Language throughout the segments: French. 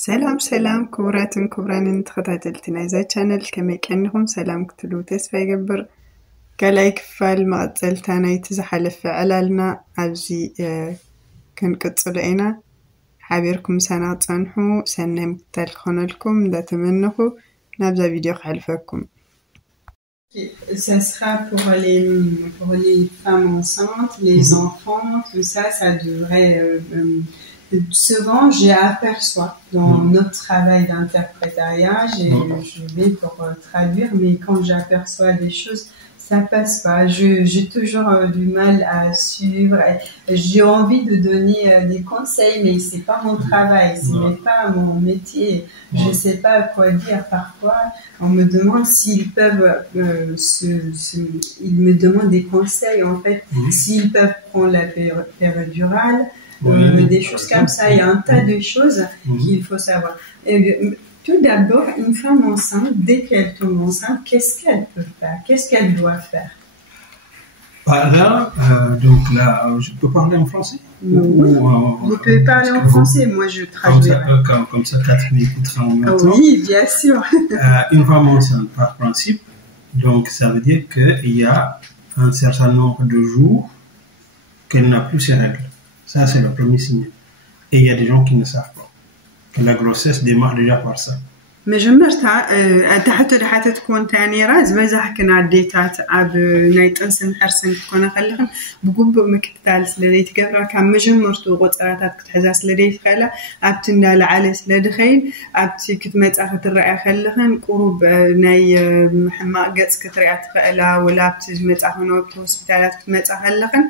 سلام سلام كبراتن كبرانن تخطاتلتنا إذا channel كما كأنهم سلام كتلو تسفى يقبر كلايك فالمقتلتانا يتزحلف علالنا عبزي كنقصلينا حابيركم سنة تصنحو سنة مقتل لكم دا تمنخو نبذا فيديو خلفكم. Ça sera pour les femmes enceintes, les enfants, tout ça, ça devrait... souvent, j'aperçois dans notre travail d'interprétariat, je vais pour traduire, mais quand j'aperçois des choses, ça passe pas. J'ai toujours du mal à suivre. J'ai envie de donner des conseils, mais c'est pas mon travail, ce n'est pas mon métier. Je sais pas quoi dire. Parfois, on me demande s'ils peuvent, ils me demandent des conseils en fait, s'ils peuvent prendre la péridurale. Des choses comme ça, il y a un tas de choses qu'il faut savoir. Tout d'abord, une femme enceinte, dès qu'elle tombe enceinte, qu'est-ce qu'elle peut faire? Qu'est-ce qu'elle doit faire? Là, donc là, je peux parler en français? Oui, vous pouvez parler en français, moi je traduis. Comme ça, Catherine m'écoutera en même temps. Oui, bien sûr. Une femme enceinte, par principe, donc ça veut dire qu'il y a un certain nombre de jours qu'elle n'a plus ses règles. Ça, c'est le premier signe. Et il y a des gens qui ne savent pas que la grossesse démarre déjà par ça. مجمرتها تحت لحتى تكون تاني راز بزح كنا عديتات عب نايت انسن حرسن كنا خلهم بقوب مكتال سلديت قبل كان مجمرتو قطراتات كتحزا سلديت خلا عبتنا لعلى سلدخين عبتي كتمت اخت الرأي خلهم قروب ناي محما قص كتريات خلا ولا عبتي مت اخنو هوسبيتالات كتمت خلهم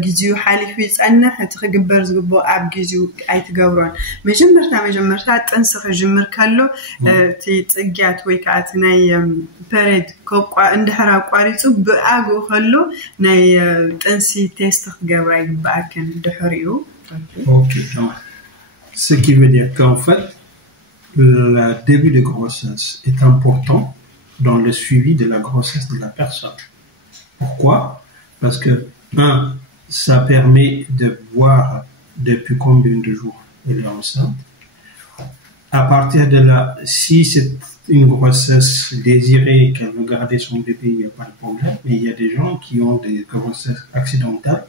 جيزيو حالي في صنح تخغبر زغبو اب جيزيو ايتغبرون مجمرتها تنسخ جمر كالو تي تجات ويكات ناي بريد كوقا اندحرا قاريصو باغو خلو ناي تنسي تيست خغبراي باكن دحريو. OK, donc ce qui veut dire qu'en fait le début de grossesse est important dans le suivi de la grossesse de la personne. Pourquoi? Parce que ça permet de voir depuis combien de jours elle est enceinte. À partir de là, si c'est une grossesse désirée, qu'elle veut garder son bébé, il n'y a pas de problème. Mais il y a des gens qui ont des grossesses accidentelles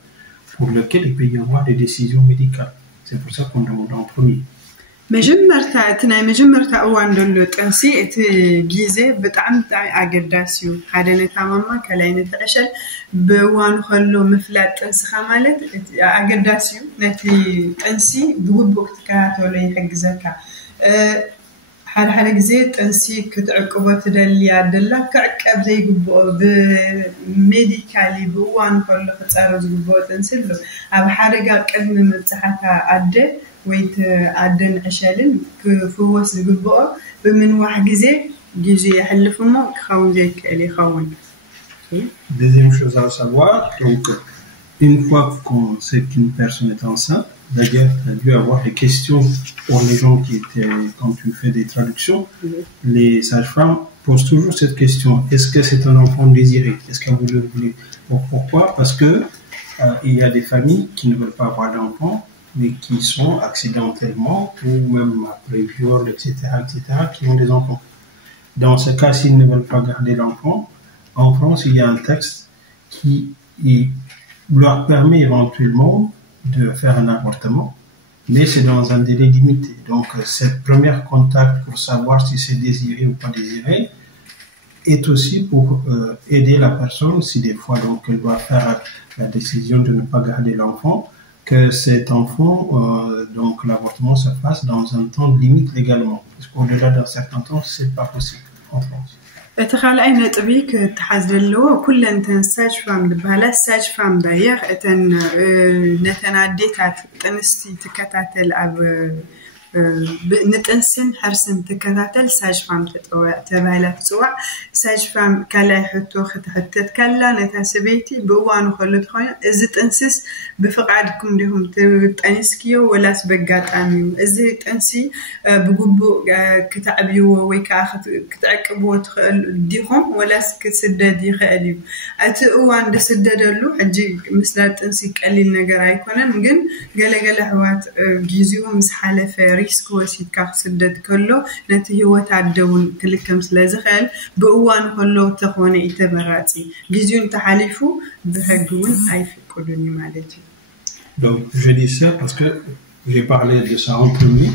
pour lesquelles il peut y avoir des décisions médicales. C'est pour ça qu'on demande en premier. مجمرتا اوان دلو تنسي جيزه بطعم اقداسيو هذا نتامما كلاين تعشل بوان خلو مفلات تنسخه مالت اقداسيو نتي تنسي بوبك تكاتو لي حجزك حال غزي تنسي كتعقبه تدلي عدلا كعقب زي غبو بميديكالي بوان خلو خصارو زغبو تنسلو اب حرغا قدم مصحفا عده ويت عدن عشالن كفوس زغبو بمن واحد غزي يحلفمو كخون زي كلي خون. Deuxième chose à savoir, donc une fois qu'on sait qu'une personne est enceinte, d'ailleurs, tu as dû avoir des questions pour les gens qui étaient, quand tu fais des traductions, les sages-femmes posent toujours cette question. Est-ce que c'est un enfant désiré? Est-ce que vous le voulez? Pourquoi? Parce que il y a des familles qui ne veulent pas avoir d'enfants, mais qui sont accidentellement, ou même après viol, etc., qui ont des enfants. Dans ce cas, s'ils ne veulent pas garder l'enfant, en France, il y a un texte qui leur permet éventuellement de faire un avortement, mais c'est dans un délai limité. Donc, cette première contact pour savoir si c'est désiré ou pas désiré est aussi pour aider la personne, si des fois donc elle doit faire la décision de ne pas garder l'enfant, que cet enfant, donc l'avortement se fasse dans un temps limite légalement, parce qu'au-delà d'un certain temps, c'est pas possible en France. اتخال أي نتبيك تحزلوا كل أنت ساج فام دبهلا ساج فام داير أتن نتناديتات تنستي تكتاتل أب نتنسن حرسن تكتاتل ساج فام تبهلا تسوع ساج فام كلا يحطو حتت كلا نتاسبيتي بوانو خلط خويا إذا تنسس بفقعدكم لهم تنسكيو ولا سبقات أميو إذا تنسي بقبو كتعبيو ويكاخت كتعقبو ديهم ولا كسددي خالي أتوان دسددلو حجي مثل تنسي قليل نجار يكونن جن قال حوات جيزيو مسحالة ሪስክ ወሲድካ ክስደድ ከሎ ነቲ ህይወት አደውን ክልከም ስለዝኽእል ብእዋን ከሎ ተኾነ ኢተመራፂ ግዚኡ እንተሓሊፉ ብሕጊ እውን ኣይፍቀዱን ማለት እዩ Donc je dis ça parce que j'ai parlé de ça en premier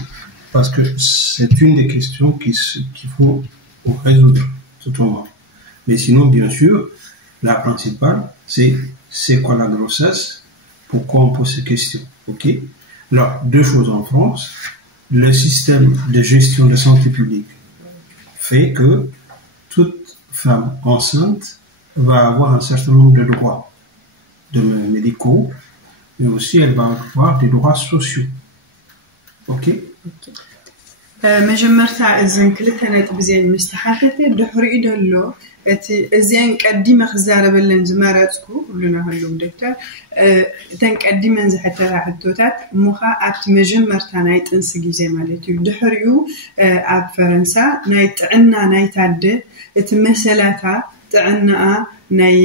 parce que c'est une des questions qu'il faut résoudre tout au moins. Mais sinon, bien sûr, la principale, c'est quoi la grossesse? Pourquoi on pose ces questions? Ok? Alors, deux choses en France. Le système de gestion de santé publique fait que toute femme enceinte va avoir un certain nombre de droits médicaux, mais aussi elle va avoir des droits sociaux. Ok? መጀመርታ እዘን ክልተ ነጥብ እዚአን ምስተሓተተ ድሕሪኡ ደሎ እቲ እዚአን ቀዲመ ክዛረበለን ዝመረፅኩ ሁሉና ህሉም ዶክተር እተን ቀዲመን ዝሕተታ ሕቶታት እሙኻ ኣብቲ መጀመርታ ናይ ጥንሲ ግዜ ማለት እዩ ድሕሪኡ ኣብ ፈረንሳ ናይ ጥዕና ናይ ታደ እቲ መሰላታ ጥዕናኣ ናይ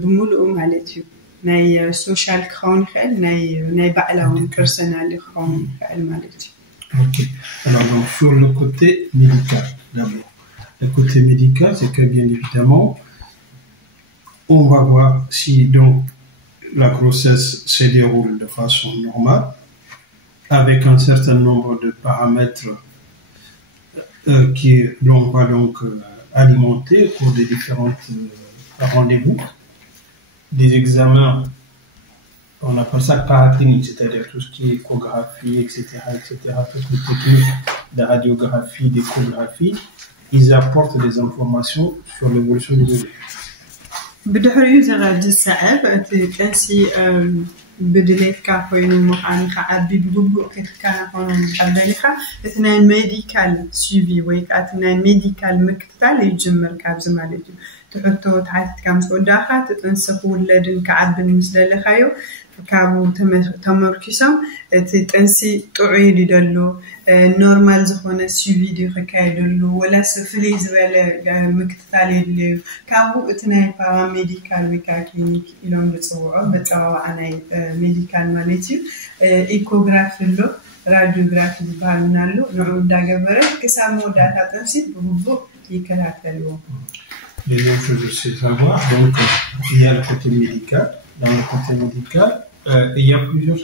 ብምሉኡ ማለት እዩ ናይ ሶሻል ክኸውን ይኽእል ናይ ባዕላውን ፐርሰናል ክኸውን ይኽእል ማለት እዩ Ok. Alors, donc, sur le côté médical, d'abord. Le côté médical, c'est que, bien évidemment, on va voir si, donc, la grossesse se déroule de façon normale, avec un certain nombre de paramètres que l'on va donc alimenter au cours des différents rendez-vous, des examens. On appelle ça paraclinique, c'est-à-dire tout ce qui est échographie, etc., toutes les techniques de radiographie, d'échographie, ils apportent des informations sur l'évolution du bébé. بدحريو زغاد السعب تنسي بدليتك خوينو مخانيخا عبي بغبو كتكانا خوينو مخباليخا اثنين ميديكال سيفي ويك اثنين ميديكال مكتال يجمر كابز مالتو تحطو تحت كامس وداخا تتنسخو ولدن كعبن مثل لخايو كابو تمركسام تنسي تعيد دلو نورمال زخونة سيفي دي خكاي دلو ولا سفليز ولا مكتالي دلو كابو اتناي بارا ميديكال ويكا كلينيك إلون بتصورو بتاوا عناي ميديكال مالتي إيكوغراف دلو راديوغراف دبالنا له نعود داغبره كسامو داتا تنسي بغبو يكراتلو Deuxième chose aussi à savoir, donc il y a le côté médical. Dans le côté médical, il y a plusieurs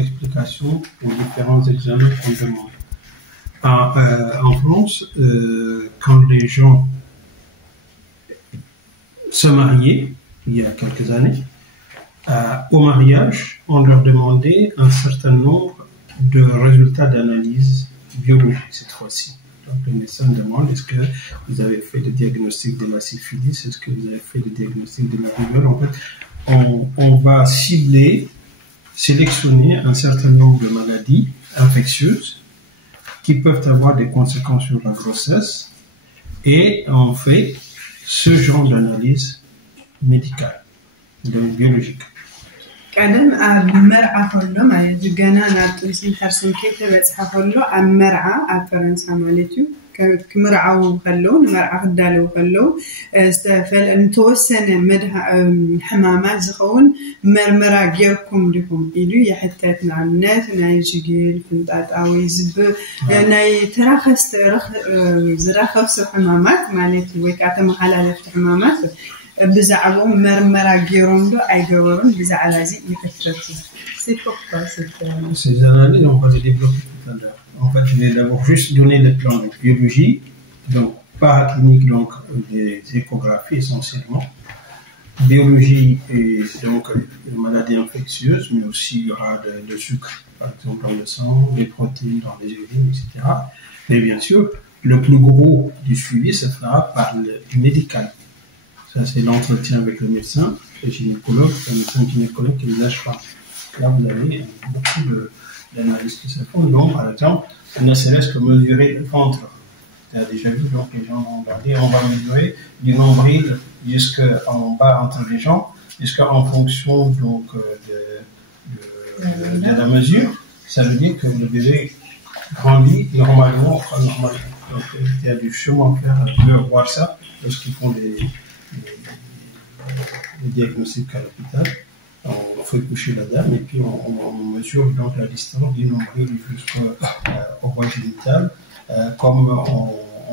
explications aux différents examens qu'on demande. En France, quand les gens se mariaient, il y a quelques années, au mariage, on leur demandait un certain nombre de résultats d'analyse biologique cette fois-ci. Donc, le médecin demande est-ce que vous avez fait le diagnostic de la syphilis, est-ce que vous avez fait le diagnostic de la rubéole. En fait, on va sélectionner un certain nombre de maladies infectieuses qui peuvent avoir des conséquences sur la grossesse et on fait ce genre d'analyse médicale, donc biologique. ቀደም ኣብ መርዓ ከሎ ማለት ገና ናብ ጥንሲ ሕርሱን ከይተበፅሐ ከሎ ኣብ መርዓ ኣብ ፈረንሳ ማለት እዩ ክምርዓው ከለው ንመርዓ ክዳለው ከለው ዝተወሰነ ሕማማት ዝኸውን መርመራ ጌርኩም ዲኩም ኢሉ ይሕተት ንኣብነት ናይ ጅግል ፍንጣጣዊ ዝብ ናይ ተራኸስተ ዝራኸብሱ ሕማማት ማለት ወይ ከዓ ተመሓላለፍቲ ሕማማት بزعبهم مرمرة جيروندو أي جورون بزعلازي يفترضوا. C'est pourquoi ces analyses on va les développer tout à l'heure. En fait, je vais d'abord juste donner le plan de biologie, donc paraclinique, donc des échographies essentiellement, biologie et donc les maladies infectieuses, mais aussi il y aura de sucre, par exemple dans le sang, des protéines dans les urines, etc. Mais bien sûr, le plus gros du suivi se fera par le médical. Ça, c'est l'entretien avec le médecin, le gynécologue, c'est un médecin gynécologue qui ne lâche pas. Là, vous avez beaucoup d'analyses qui se font. Donc, par exemple, ne serait-ce que mesurer le ventre. Tu as déjà vu, donc les gens vont regarder, on va mesurer du nombril jusqu'en bas entre les jambes, jusqu'en fonction donc, de la mesure. Ça veut dire que le bébé grandit normalement. Donc, il y a du chemin à faire pour voir ça lorsqu'ils font les diagnostics à l'hôpital. on fait coucher la dame et puis on mesure donc la distance du nombril jusqu'au voie génitale, comme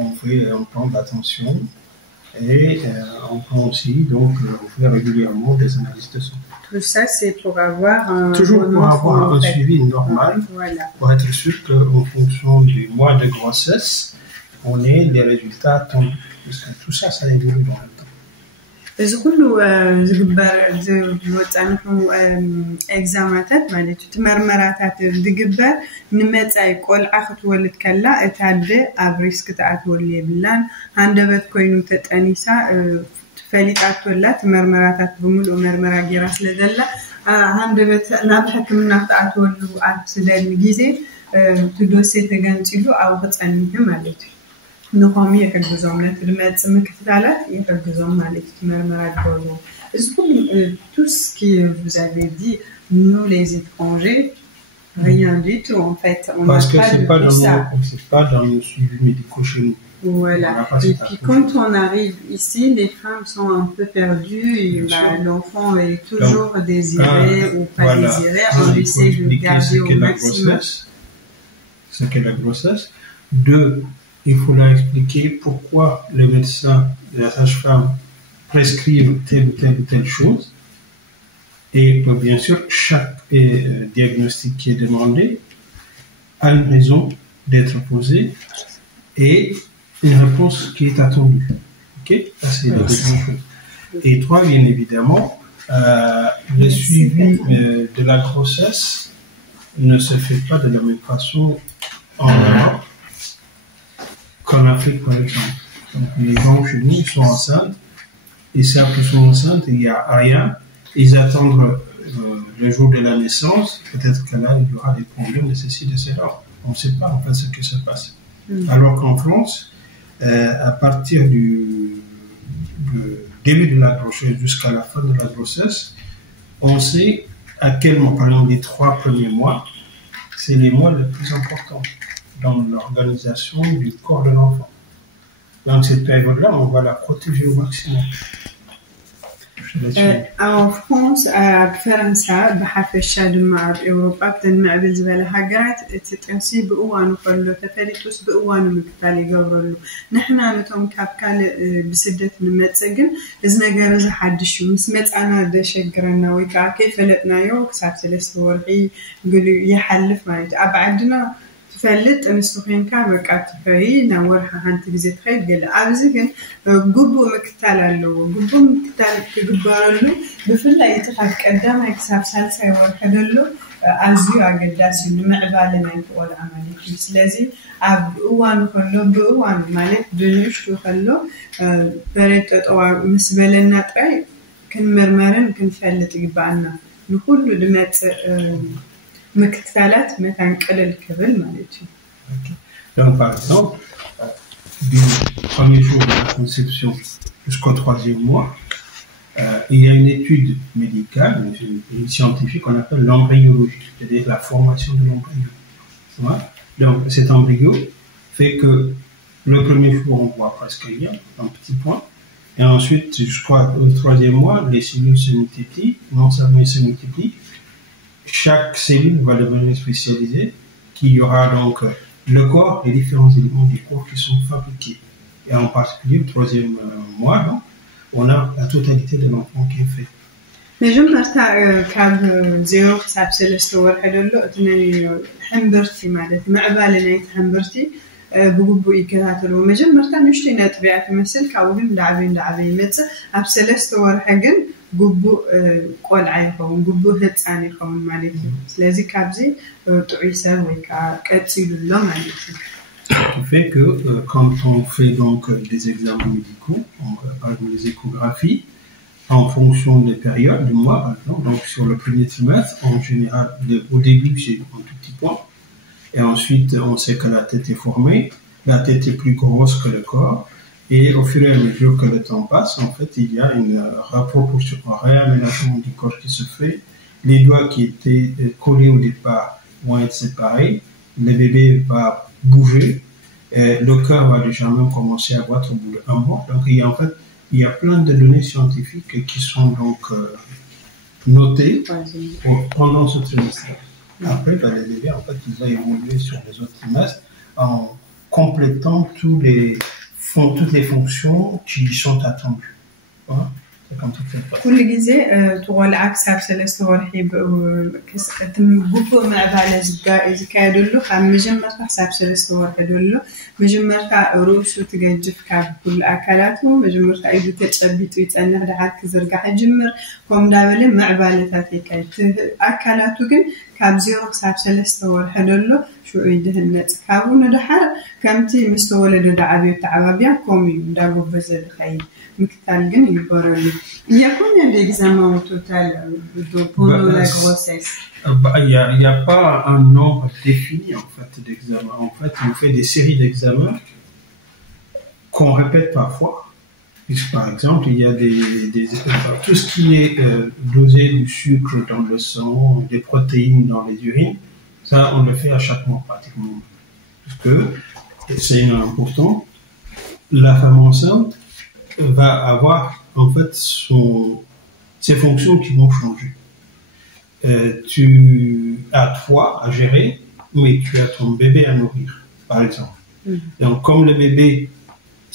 on fait un plan d'attention et on prend aussi, donc on fait régulièrement des analyses de sang. Tout ça, c'est pour avoir un suivi normal, voilà. Pour être sûr qu'en fonction du mois de grossesse, on ait les résultats attendus. Parce que tout ça, ça évolue dans le temps. እዚ ኩሉ ዝግበር ዝወፃንሑ ኤግዛማታት ማለት እዩ ትመርመራታት ዝግበር ንመጻኢ ቆልዓ ክትወልድ ከላ እታ ኣደ ኣብ ሪስክ ተኣትወሉ የብላን ሃንደበት ኮይኑ ተጠኒሳ ፈሊጣቶላ ትመርመራታት ብምሉእ መርመራ ጌራ ስለዘላ ሃንደበት ናብ ሕክምና ተኣትወሉ ኣብ ስለኒ ግዜ ትዶሴ ተገንፂሉ ኣብ ክፀንህ ማለት እዩ نقوم يحجزون لتلمات مكتالات يحجزون مالك مرمرات بولو. Est-ce que tout ce que vous avez dit, nous les étrangers, rien du tout en fait. Parce que c'est pas dans nos suivis médicaux chez nous. Voilà. Et puis quand on arrive ici, les femmes sont un peu perdues et l'enfant est toujours désiré ou pas désiré. On essaie de garder au maximum. Ce qu'est la grossesse. Deux, il faut leur expliquer pourquoi le médecin et la sage-femme prescrivent telle ou telle chose. Et bien sûr, chaque diagnostic qui est demandé a une raison d'être posée et une réponse qui est attendue. Ok? Ça, c'est la deuxième chose. Et trois, bien évidemment, le suivi de la grossesse ne se fait pas de la même façon en Europe qu'en Afrique, par exemple. Donc, les gens chez nous sont enceintes, ils savent qu'ils sont enceintes, il n'y a rien, ils attendent le jour de la naissance, peut-être que là, il y aura des problèmes de ceci, de cela. On ne sait pas en fait ce qui se passe. Alors qu'en France, à partir du début de la grossesse jusqu'à la fin de la grossesse, on sait à quel moment, par exemple, les 3 premiers mois, c'est les mois les plus importants dans l'organisation du corps de l'enfant. Dans cette période-là, on va la protéger au maximum. En France, بفرنسا بحفشة دماء بأوروبا بتنمعبل زبالة هاجات تتنسي بقوانو فلو تفريتوس بقوانو مكتالي قبرلو نحنا نتوم كابكال بسدة نمتسجن إذن جرز حدشو مسمت أنا دشجرنا ويكا كيف لقنا يو كسب 3 ورقي يقولوا يحلف مالت أبعدنا فلت أنستخدم كابك أتفاعي نورها هانت جزء خير قال أبزقن جبو مكتالو جبو مكتال كجبارلو بفلا يتخذ قدام يكسب سالسة ورحدلو أزيو أقداسي معبالنا يقول عملي لازم أبوان كله بوان مالك دنيش كله بريت أو مسبلنا ترى كن مرمرن كن فلت جبالنا نقول دمت مكتالات مثلا كل الكبل مالتي. Donc par exemple, du premier jour de la conception jusqu'au 3e mois, il y a une étude médicale, une scientifique qu'on appelle l'embryologie, c'est-à-dire la formation de l'embryo. Ouais. Donc cet embryo fait que le premier jour on voit presque rien, un petit point, et ensuite jusqu'au 3e mois, les cellules se multiplient, non seulement ils se multiplient, chaque cellule va devenir spécialisée, qu'il y aura donc le corps, les différents éléments du corps qui sont fabriqués. Et en particulier, au 3e mois, donc, on a la totalité de l'enfant qui est fait. Mais je me dis que 0 حساب 3 ورحة لولو أتني حمبرتي مالت معبالنا يتحمبرتي بقبو يكاتلو مجمرتا نشتينا طبيعة مثل كاوهم لعبين متى أب 3 ورحة جن قبو قولعي يخون قبو هتساني يخون مالتي لازم كابزي تعيسر ويكا كاتسيلو الله مالتي. Ce qui fait que quand on fait donc des examens médicaux, par exemple les échographies, en fonction des périodes, du mois par exemple, donc sur le premier trimestre, en général, au début c'est un tout petit point, et ensuite on sait que la tête est formée, la tête est plus grosse que le corps, et au fur et à mesure que le temps passe, en fait, il y a une reproportion, un réaménagement du corps qui se fait, les doigts qui étaient collés au départ vont être séparés, le bébé va bouger, le cœur va déjà même commencer à battre au bout d'un mois. Donc il y a plein de données scientifiques qui sont donc noté pendant ce trimestre. Après, le bébé, en fait, il va évoluer sur les autres trimestres en complétant toutes les fonctions qui sont attendues. Voilà. C'est comme ça que ça se passe. كل جزء تقول عكس بسلسة ورحيب بوفو مع بعض إذا كادلو خام مجمر حساب سلسة ورحيدلو مجمر رؤوسه تججف كاب كل أكلاته مجمر أيدو تتشبيت ويتأنه دحات كزرقة جمر قوم دابل مع بالتاتي كاي أكلاته جن كاب زيرو حساب سلسة ورحيدلو شو يدهن كابون دحر كمتي مستولد دعابي وتعبابيا كومي دابو بزل خاي مكتال جن يبرلو يكون l'examen au total pendant la grossesse. Il n'y a pas un nombre défini en fait d'examens. En fait, on fait des séries d'examens qu'on répète parfois. Par exemple, il y a tout ce qui est dosé du sucre dans le sang, des protéines dans les urines, ça on le fait à chaque mois pratiquement. Parce que c'est important, la femme enceinte va avoir en fait ses fonctions qui vont changer. Tu as toi à gérer, mais tu as ton bébé à nourrir, par exemple. Donc, comme le bébé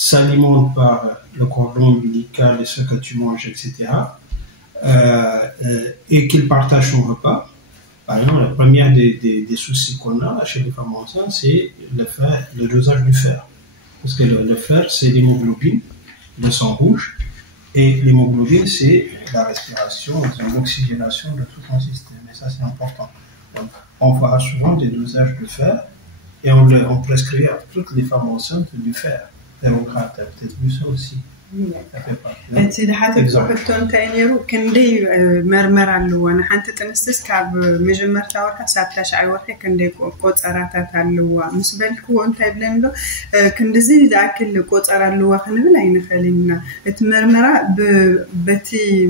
s'alimente par le cordon ombilical et ce que tu manges, etc., et qu'il partage son repas, par exemple, la première des soucis qu'on a chez les femmes enceintes, c'est le dosage du fer. Parce que le fer, c'est l'hémoglobine, le sang rouge, et l'hémoglobine, c'est la respiration, l'oxygénation de tout ton système. Et ça, c'est important. Donc, on fera souvent des dosages de fer et on prescrit à toutes les femmes enceintes du fer. Ferrocrate, tu as peut-être vu ça aussi. أنت لحتى تحطون تانيرو كندي مرمر اللو أنا حنت تنستس كاب مجمر تاورها سابتاش عورها كندي قوت أراتات اللو مسبلكو أنت يبلندو كندزي ذاك اللي قوت أرا اللو خن بلاين خلينا تمرمرة بتي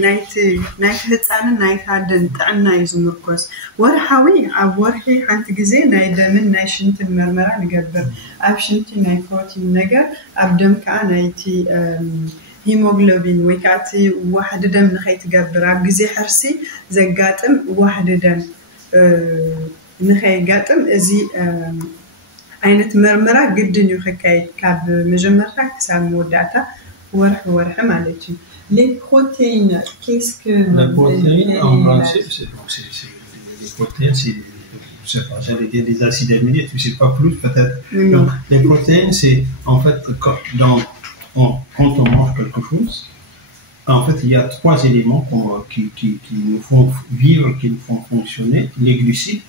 نايت هتسان نايت هادن تعنا يزمركوس ورحوي عورحي حنت جزي نايد من نايشنت المرمرة نجبر أبشنتي ناي بروتين نجر أبدم كأنايتي هيموغلوبين ويكاتي واحد دم نخيت جبر عبجزي حرسي زقاتم واحد دم نخي قاتم زي عينة مرمرة جدا يخكاي كاب مجمرة كسام مودعتا ورح مالتي les protéines qu'est-ce que les protéines en principe c'est les protéines c'est je sais pas, j'allais dire des acides aminés, tu sais pas plus peut-être. Donc, les protéines, c'est en fait quand on mange quelque chose, en fait, il y a trois éléments qui nous font vivre, qui nous font fonctionner. Les glucides,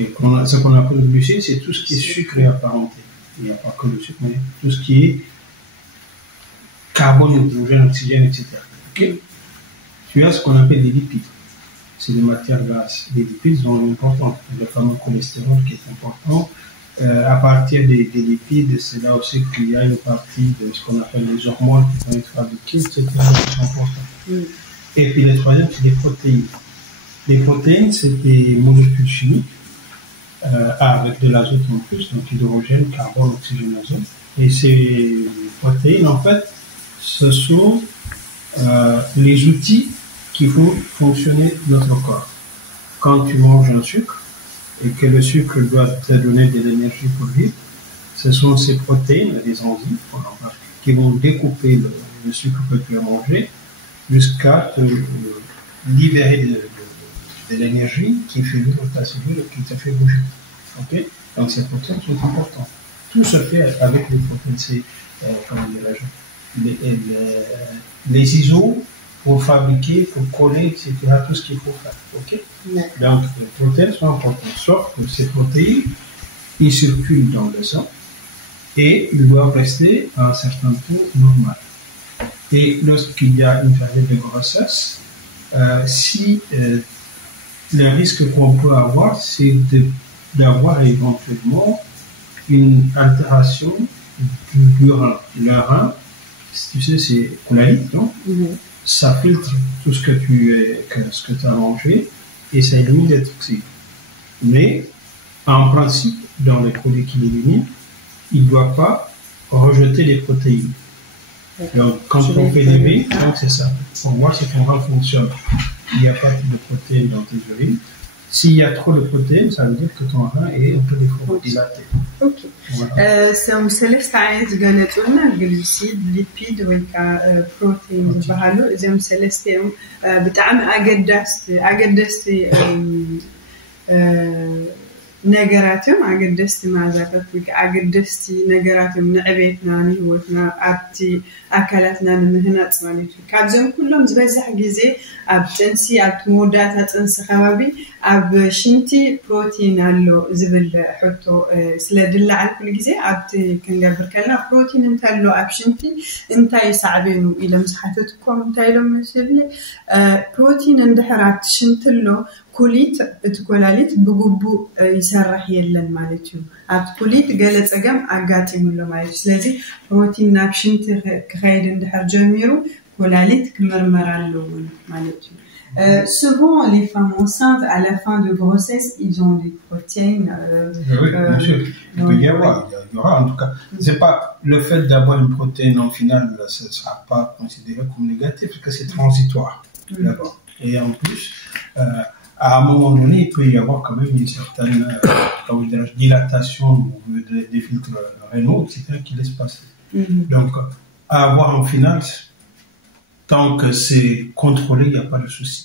et ce qu'on appelle le glucide, c'est tout ce qui est sucré apparenté. Il n'y a pas que le sucre, mais tout ce qui est carbone, hydrogène, oxygène, etc. Okay? Tu as ce qu'on appelle les lipides. C'est des matières grasses. Les lipides sont importants. Le fameux cholestérol qui est important. À partir des lipides, c'est là aussi qu'il y a une partie de ce qu'on appelle les hormones qui vont être fabriquées, etc. qui sont importantes. Et puis le troisième, c'est les protéines. Les protéines, c'est des molécules chimiques avec de l'azote en plus, donc hydrogène, carbone, oxygène, azote. Et ces protéines, en fait, ce sont les outils qui font fonctionner notre corps. Quand tu manges un sucre et que le sucre doit te donner de l'énergie pour vivre, ce sont ces protéines, les enzymes, qui vont découper le sucre que tu as mangé jusqu'à te libérer de l'énergie qui fait vivre ta cellule et qui te fait bouger. Okay? Donc ces protéines sont importantes. Tout se fait avec les protéines. C'est, comment dirais-je, les ISO pour fabriquer, pour coller, etc., tout ce qu'il faut faire. Okay? Donc, les protéines sont importantes, sauf que ces protéines, ils circulent dans le sang et ils doivent rester à un certain taux normal. Et lorsqu'il y a une période de grossesse, le risque qu'on peut avoir, c'est d'avoir éventuellement une altération du rein. Le rein, tu sais, c'est coulaïque, non? Ça filtre tout ce que tu as mangé et ça élimine les toxiques. Mais en principe, dans les produits qu'il élimine, il ne doit pas rejeter les protéines. Donc, quand on fait des B, donc c'est ça. Pour voir si ton rein fonctionne. Il n'y a pas de protéines dans tes urines. S'il y a trop de protéines, ça veut dire que ton rein est un peu dilaté. Ok. سام سلسة عايز قالتولنا جلوسيد ليبيد ويكا بروتين زبهالو زم سلسة بتعم أقدست ነገራትም አገደስቲ ማዛታት አገደስቲ ነገራትም ንዕቤትና ንህይወትና ኣብቲ ኣካላትና ንምህናፅ ማለት እዩ ካብዞም ኩሎም ዝበዝሕ ግዜ ኣብ ጥንሲ ኣብ መወዳእታ ጥንሲ ከባቢ ኣብ ሽንቲ ፕሮቲን ኣሎ ዝብል ሕቶ ስለድላዓል ኩሉ ግዜ ኣብቲ ክንገብር ከለና ፕሮቲን እንታይ ኣሎ ኣብ ሽንቲ እንታይ ሳዕቤኑ ኢሎም ዝሓተትኩም እንታይ ኢሎም መስሊ ፕሮቲን እንድሕር ኣብቲ ሽንቲ ኣሎ ኩሊት እቲ ኮላሊት ብግቡእ ይሰርሕ የለን ማለት እዩ ኣብቲ ኩሊት ገለ ፀገም ኣጋጢሙሎ ማለት እዩ ስለዚ ፕሮቲን ናብ ሽንቲ ክኸይድ እንድሕር ጀሚሩ ኮላሊት ክምርመር ኣለዎ ማለት እዩ souvent les femmes enceintes à la fin de grossesse ils ont des protéines oui bien sûr il peut y avoir il y aura en tout cas c'est pas le fait d'avoir une protéine en finale ça ne sera pas considéré comme négatif parce que c'est transitoire d'abord et en plus à un moment donné, il peut y avoir quand même une certaine dilatation des filtres rénaux, etc., qui laisse passer. Donc, à avoir en finale, tant que c'est contrôlé, il n'y a pas de souci.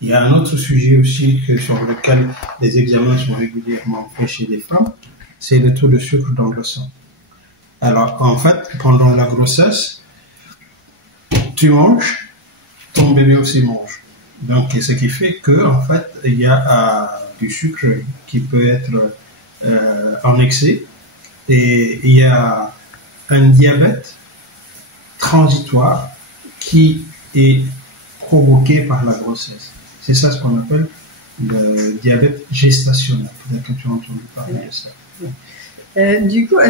Il y a un autre sujet aussi sur lequel les examens sont régulièrement faits chez les femmes, c'est le taux de sucre dans le sang. Alors, en fait, pendant la grossesse, tu manges, ton bébé aussi mange. Donc, ce qui fait que, en fait, il y a du sucre qui peut être en excès et il y a un diabète transitoire qui est provoqué par la grossesse. C'est ça ce qu'on appelle le diabète gestationnel. Peut-être que tu as entendu parler de ça. Du coup,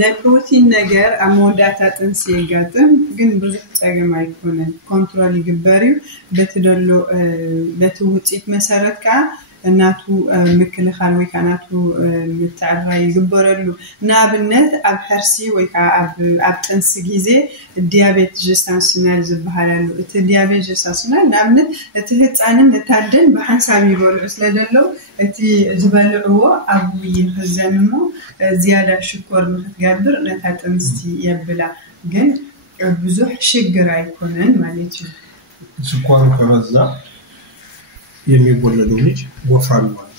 les protéines ነገር ኣብ መወዳእታ ጥንሲ የጋጥም ግን ብዙሕ ፀገም ኣይኮነን ኮንትሮል ይግበርዩ በቲ ውፅኢት መሰረት ከዓ እናቱ ምክልኻል ወይ ከዓ ናቱ ምትዕራይ ይግበረሉ ንኣብነት ኣብ ሕርሲ ወይ ከዓ ኣብ ጥንሲ ግዜ ዲያቤት ጀስታሲዮናል ዝበሃል ኣሎ እቲ ዲያቤት ጀስታሲዮናል ንኣብነት እቲ ህፃንን እታደን ብሓንሳብ ይበልዑ ስለዘለዉ እቲ ዝበልዕዎ ኣብ ይኽዘን እሞ ዝያዳ ሽኮር ንኽትገብር ነታ ጥንስቲ የብላ ግን ብዙሕ ሽግር ኣይኮነን ማለት እዩ ስኳሩ ከበዛ የሚወለደው ልጅ ወፍራም ይሆናል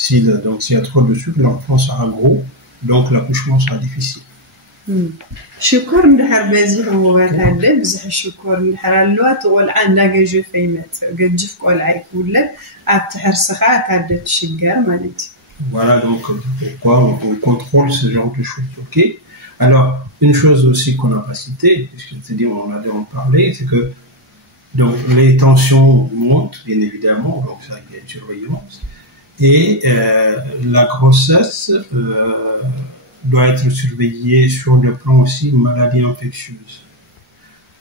s'il y a trop de sucre l'enfant sera gros donc l'accouchement sera difficile ሽኮር እንድሕር በዚሕዎ ባታለ ብዙሕ ሽኮር እንድሕር ኣለዋ ትቆልዓ እንዳገጀፈ ይመፅእ ገጅፍ ቆልዓ ይክውለድ ኣብቲ ሕርስኻ ታደ ትሽገር ማለት እዩ Voilà donc pourquoi on contrôle ce genre de choses, ok. Alors une chose aussi qu'on n'a pas citée, puisque c'est-à-dire on a dû en parler, c'est que donc les tensions montent bien évidemment, donc ça il y a une surveillance et la grossesse doit être surveillée sur le plan aussi maladies infectieuses.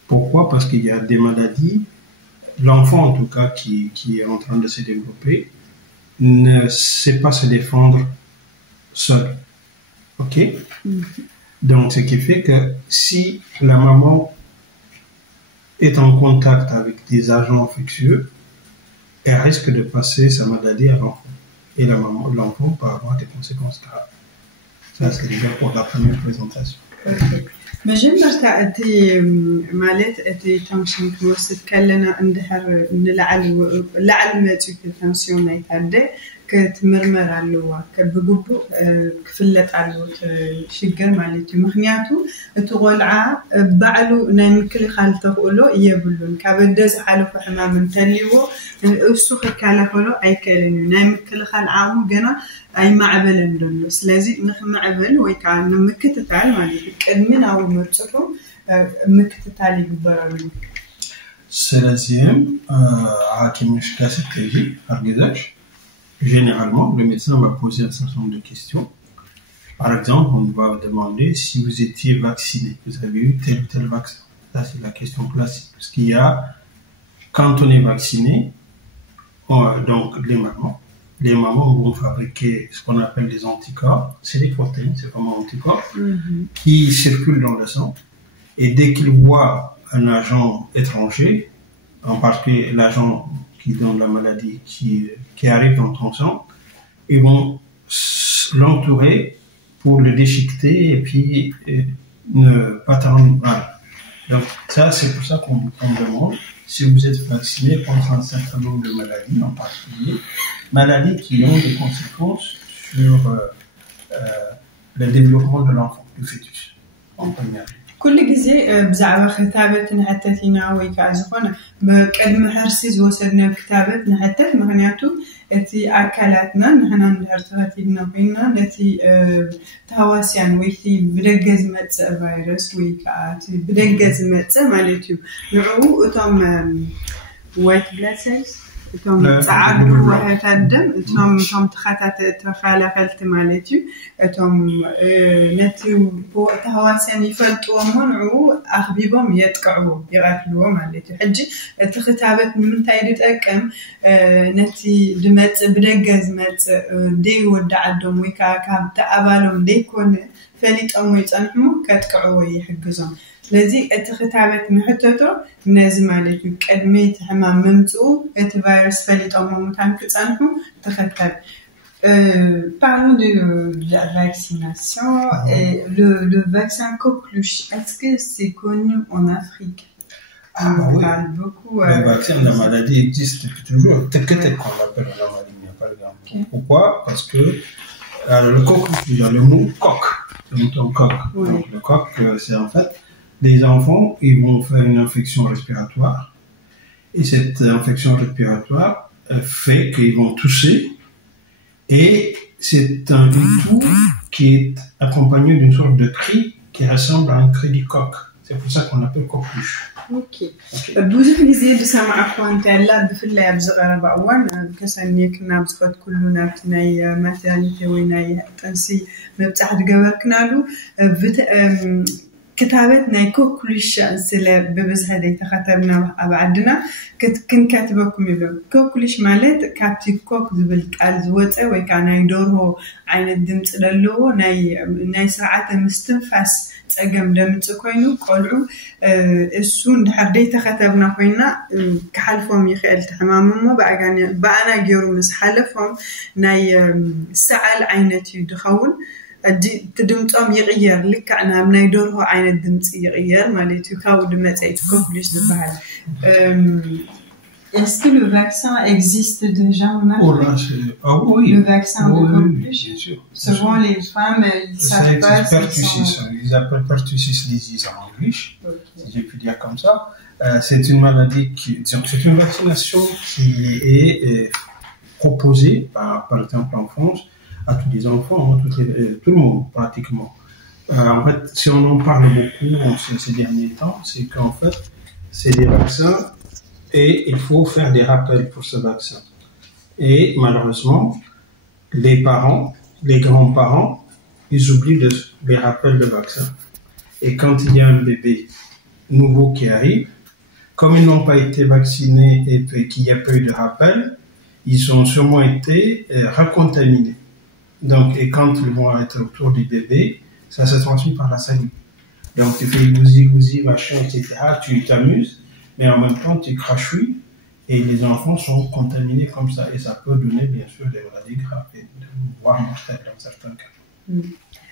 Pourquoi? Parce qu'il y a des maladies, l'enfant en tout cas qui est en train de se développer ne sait pas se défendre seul. Ok? Donc, ce qui fait que si la maman est en contact avec des agents infectieux, elle risque de passer sa maladie à l'enfant. Et l'enfant peut avoir des conséquences graves. Ça, c'est déjà pour la première présentation. መጀመርታ እቲ ማለት እቲ ተንሽን ክወስድ ከለና እንድሕር ንላዕሊ መፂኡ ተንሽን ናይታደ ክትምርመር ኣለዋ ብግቡእ ክፍለጥ ኣለዎ ሽግር ማለት እዩ ምክንያቱ እቲ ቆልዓ ባዕሉ ናይ ምክልኻል ተኽእሎ የብሉን ካብ ደስ ሓለፈ ሕማም እንተልይዎ እሱ ክከላኸሎ ኣይከኣልን እዩ ናይ ምክልኻል ዓቕሙ ገና ኣይማዕበለን ደሎ ስለዚ ንኽማዕበል ወይ ከዓ ንምክትታል ማለት እዩ ቅድሚ ናው መርፅቶ ምክትታል ይግበረሉ ስለዚህም ሐኪምሽ ጋር ስትሄጂ አርግዘሽ généralement, le médecin va poser un certain nombre de questions. Par exemple, on va demander si vous étiez vacciné, vous avez eu tel ou tel vaccin. Ça, c'est la question classique. Parce qu'il y a, quand on est vacciné, donc les mamans vont fabriquer ce qu'on appelle des anticorps. C'est des protéines, c'est vraiment anticorps, qui circulent dans le sang Et dès qu'ils voient un agent étranger, en particulier l'agent qui donne la maladie, qui arrive dans ton sang, ils vont l'entourer pour le déchiqueter et puis ne pas te rendre mal. Donc ça, c'est pour ça qu'on demande si vous êtes vacciné contre un certain nombre de maladies, en particulier maladies qui ont des conséquences sur le développement de l'enfant, du fœtus, en première. كل جزء بزعبة كتابة نحتتنا ويكازفون بقدم حرسيز وصلنا بكتابة نحتت مهنياتو التي أكلاتنا نحنا نرتبطنا بينا التي تهواسيان ويكتي بدقز متس فيروس ويكات بدقز متس مالتيو نعو أتم وايت بلاد سيلز أتم تعقدوا وهتقدم أتم تخطط تخالفت مالتيو أتم نتيو تهواسيان يفلتوا منعو أخبيبهم يتقعوا يقتلوا مالتيو حجي تختابت من تايدت أكم نتي دمت بدقز مت دي ودعدهم ويكا كاب تقبلهم دي كون فليت أمو يتنحمو كتقعوا يحجزهم لذي التختابات نحطته نازم عليك كلمة حمام ممتو الفيروس فليت أمو متعمق تنحو تختاب. Parlons de la vaccination. Le vaccin coqueluche, est-ce que c'est connu en Afrique? On parle beaucoup. Le vaccin de la maladie existe depuis toujours. Peut-être qu'on l'appelle la maladie, par exemple. Okay. Pourquoi? Parce que le coqueluche, il y a le mot coq, le mouton coq. Oui. Donc, le coq, c'est en fait les enfants, ils vont faire une infection respiratoire. Et cette infection respiratoire fait qu'ils vont tousser. Et c'est un tout qui est accompagné d'une sorte de cri qui ressemble à un cri du coq. C'est pour ça qu'on l'appelle coqueluche. Ok. بوزح نزيد سمع أخوان تلا بفلا بزغرة بأوان كسانية كنا بزخد كلنا بتناي مثالي ويناي تنسي مبتعد جبر كنالو كتابت ناي كوكليش سلا ببز هذي تختمنا أبعدنا كن كاتبكم يبقى كوكليش مالت كابتي كوك زبل كالزوته وكان يدوره عين الدمت للو ناي ساعات مستنفس تأجم دمت كوينو قلعو السون دحدي تختمنا كوينا كحلفهم يخيل تحمامهم بأنا جيرو مسحلفهم ناي سعال عينتي دخول تدمتهم يغير لك أنا من يدوره عين الدمت يغير مالتي كاود متأيت كوكليش دبها. Est-ce que le vaccin existe déjà en Afrique? Oui. Le vaccin de coqueluche. Bien sûr. Souvent les femmes ils savent pas. Ils appellent pertussis lisis en anglais, si j'ai pu dire comme ça. C'est une maladie c'est une vaccination qui est proposée par exemple en France à tous les enfants, tout le monde pratiquement. En fait, si on en parle beaucoup ces derniers temps, c'est qu'en fait, c'est des vaccins et il faut faire des rappels pour ce vaccin. Et malheureusement, les parents, les grands-parents, ils oublient les rappels de vaccin. Et quand il y a un bébé nouveau qui arrive, comme ils n'ont pas été vaccinés et qu'il n'y a pas eu de rappel, ils ont sûrement été recontaminés. Donc, et quand ils vont être autour du bébé, ça se transmet par la salive. Donc, tu fais gousi, machin, etc. Tu t'amuses, mais en même temps, tu crachouilles et les enfants sont contaminés comme ça. Et ça peut donner, bien sûr, des maladies graves, voire mortelles dans certains cas.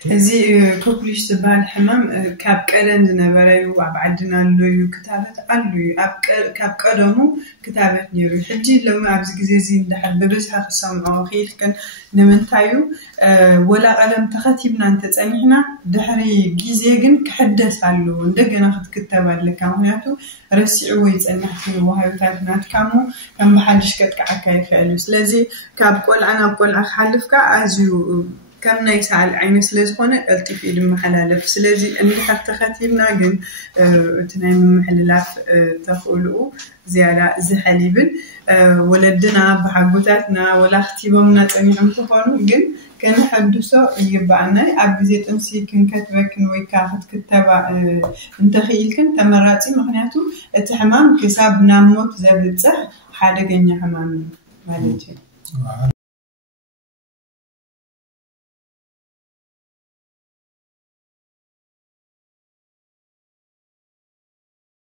زي كوكليش تبع الحمام كاب قدم زنبريو بعدنا لو كتابت علو كاب قدمو كتابت نيرو حجي لما ابز غزي زي ندحب ببزح خصام خيل كان نمنتايو ولا قلم تختيبنا انت صنيحنا دحري غزي كن كحدث علو እንደገና ክትከተብ አለካ ምክንያቱ ረሲዑ ወይ ጽናሕቲ ወሃይታትና ተካሙ ከም በሐልሽ ከጥቃዓካ ይፈሉ ስለዚህ ካብ ቆልዓና ቆልዓ ሓልፍካ አዝዩ كم نيسال عين سلسخونة التفي المحلالف سلازي اللي حتى ختيبنا جن تنايم محللاف تقولوا زيادة زحليبن ولدنا بحبوتاتنا ولا اختيبنا تانيهم تقولوا جن كان حدوثا يبعنا عبزيت أمسي كن كتبك ويكافت كتابة انت خيل كن تمراتي مغنياتو التحمام كساب ناموت زابلت صح حاجة جنيا حمام مالتي